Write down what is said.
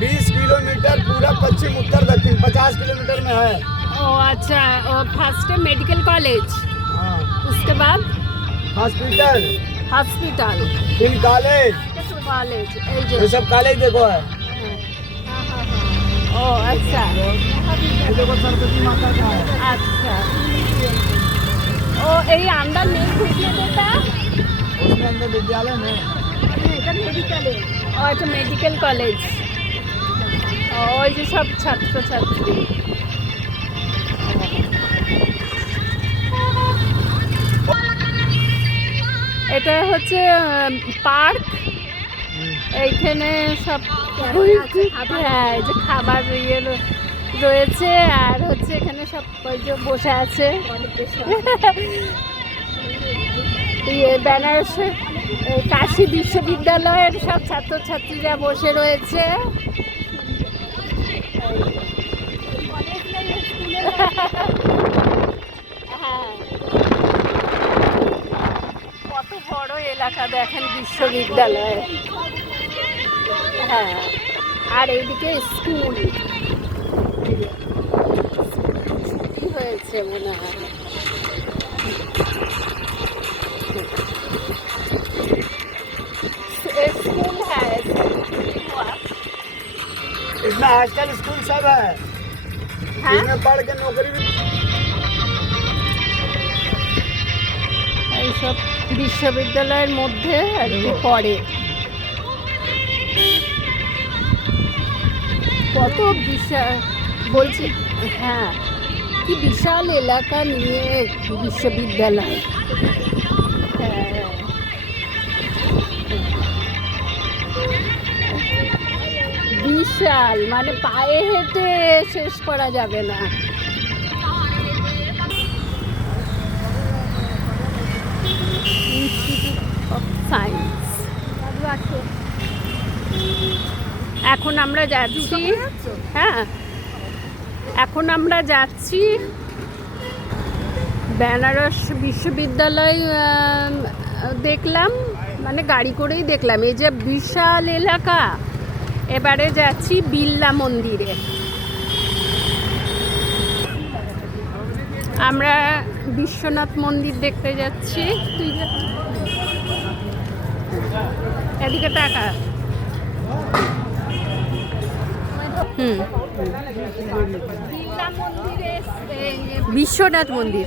बीस किलोमीटर पूरा पश्चिम उत्तर दक्षिण पचास किलोमीटर में है। ओ अच्छा और फ़र्स्ट मेडिकल कॉलेज उसके बाद? हॉस्पिटल हॉस्पिटल फिर कॉलेज कॉलेज ये सब कॉलेज देखो है। ओ अच्छा। देखो सरस्वती माता का है अच्छा। ओ यही अंदर नहीं भेजने देता उसमें अंदर विद्यालय में। हाँ, मेडिकल है। अच्छा मेडिकल कॉलेज ওই যে সব ছাত্রছাত্রী। এটা হচ্ছে পার্ক। এইখানে সব হ্যাঁ যে খাবার ইয়ে রয়েছে আর হচ্ছে এখানে সব ওই যে বসে আছে। ইয়ে বেনারসে কাশী বিশ্ববিদ্যালয়ের সব ছাত্রছাত্রীরা বসে রয়েছে। কত বড় এলাকা দেখেন বিশ্ববিদ্যালয়। হ্যাঁ আর এইদিকে স্কুল। হয়েছে মনে হয়? इसमें हॉस्टल स्कूल सब है हाँ इसमें पढ़ के नौकरी भी এইসব বিশ্ববিদ্যালয়ের মধ্যে আর কি পড়ে কত বিশাল বলছি হ্যাঁ কি বিশাল এলাকা নিয়ে বিশ্ববিদ্যালয় হ্যাঁ বিশাল মানে পায়ে হেঁটে শেষ করা যাবে না। সায়েন্স এখন আমরা যাচ্ছি হ্যাঁ। এখন আমরা যাচ্ছি বেনারস বিশ্ববিদ্যালয় দেখলাম মানে গাড়ি করেই দেখলাম। এই যে বিশাল এলাকা এবারে যাচ্ছি বিল্লা মন্দিরে। আমরা বিশ্বনাথ মন্দির দেখতে যাচ্ছি। এদিকে টাকা। হুম। বিশ্বনাথ মন্দির।